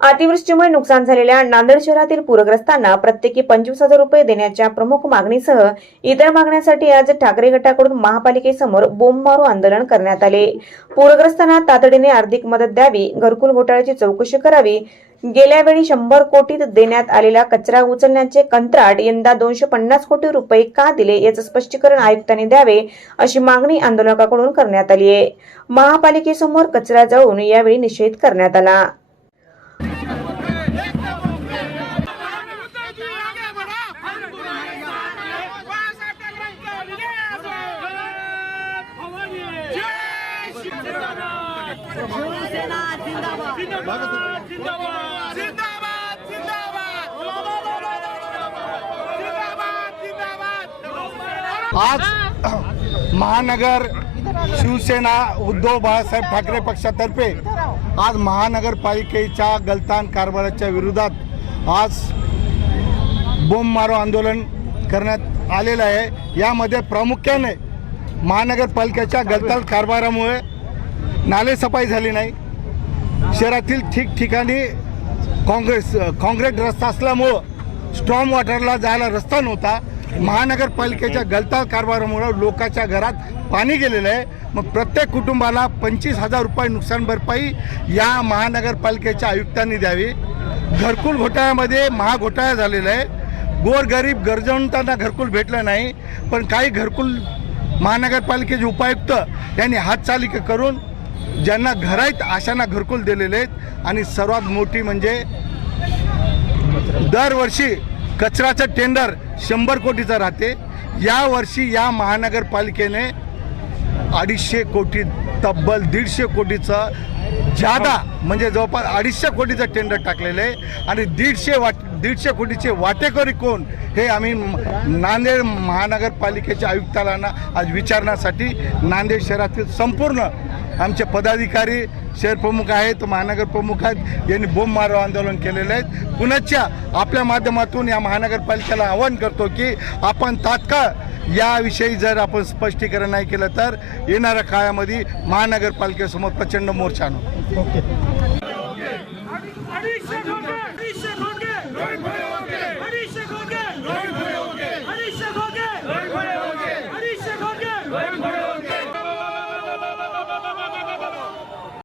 अतिवृष्टीमुळे नुकसान झालेल्या नांदेड शहरातील पूरग्रस्तांना प्रत्येकी पंचवीस हजार रुपये देण्याच्या प्रमुख मागणीसह इतर मागण्यांसाठी आज ठाकरे गटाकडून महापालिकेसमोर बोंबमारू आंदोलन करण्यात आले. पूरग्रस्तांना तातडीने आर्थिक मदत द्यावी घरकुल घोटाळ्याची चौकशी करावी गेल्या वेळी शंभर कोटीत देण्यात आलेला कचरा उचलण्याचे कंत्राट यंदा दोनशे पन्नास कोटी रुपये का दिले याचं स्पष्टीकरण आयुक्तांनी द्यावे अशी मागणी आंदोलकाकडून करण्यात आली आहे. महापालिकेसमोर कचरा जळून यावेळी निषेध करण्यात आला. आज महानगर शिवसेना उद्धव बाळासाहेब ठाकरे पक्षातर्फे आज महानगरपालिकेच्या गलतान कारभाराच्या विरोधात आज बोंबमारो आंदोलन करण्यात आलेलं आहे. यामध्ये प्रामुख्याने महानगरपालिकेच्या गलतान कारभारामुळे नालेसफाई झाली नाही. शहरातील ठिकठिकाणी काँग्रेस काँक्रीट रस्ता असल्यामुळं स्ट्रॉम वॉटरला जायला रस्ता नव्हता. महानगरपालिकेच्या गलता कारभारामुळं लोकांच्या घरात पाणी गेलेलं आहे. मग प्रत्येक कुटुंबाला पंचवीस हजार रुपये नुकसान भरपाई या महानगरपालिकेच्या आयुक्तांनी द्यावी. घरकुल घोटाळ्यामध्ये महाघोटाळा झालेला आहे. गोरगरीब गरजवंतांना घरकुल भेटलं नाही पण काही घरकुल महानगरपालिकेचे उपायुक्त यांनी हातचालिका करून ज्यांना घर आहेत अशांना घरकुल दिलेले आहेत आणि सर्वात मोठी म्हणजे दरवर्षी कचऱ्याचं टेंडर शंभर कोटीचं राहते. यावर्षी या महानगरपालिकेने अडीचशे कोटी तब्बल दीडशे कोटीचं जादा म्हणजे जवळपास अडीचशे कोटीचं टेंडर टाकलेलं आहे. आणि दीडशे वाट दीडशे कोटीचे वाटेकरी कोण हे आम्ही नांदेड महानगरपालिकेच्या आयुक्ताला आज विचारण्यासाठी नांदेड शहरातील संपूर्ण आमचे पदाधिकारी शहर प्रमुख आहेत महानगरप्रमुख आहेत यांनी बोंब मारो आंदोलन केलेले आहेत पुनच्या आपल्या माध्यमातून या महानगरपालिकेला आवाहन करतो की आपण तात्काळ याविषयी जर आपण स्पष्टीकरण नाही केलं तर येणाऱ्या काळामध्ये महानगरपालिकेसमोर प्रचंड मोर्चा आणू. ओके.